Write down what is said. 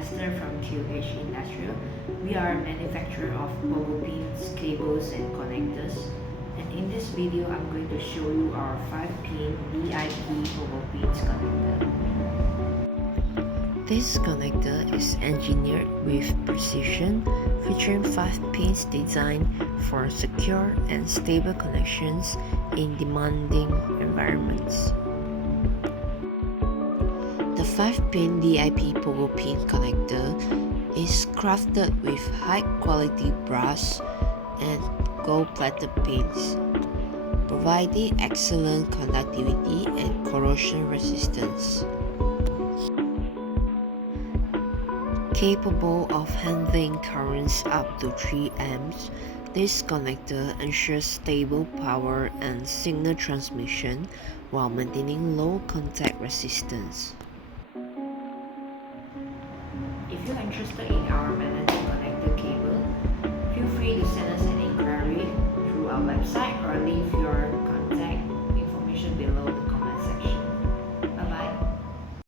Chancellor from QH Industrial. We are a manufacturer of Pogo Pins, cables, and connectors. And in this video, I'm going to show you our 5-pin VIP Pogo Pins connector. This connector is engineered with precision, featuring 5 pins designed for secure and stable connections in demanding environments. The 5-pin VIP Pogo Pin connector is crafted with high-quality brass and gold-plated pins, providing excellent conductivity and corrosion resistance. Capable of handling currents up to 3 amps, this connector ensures stable power and signal transmission while maintaining low contact resistance. If you're interested in our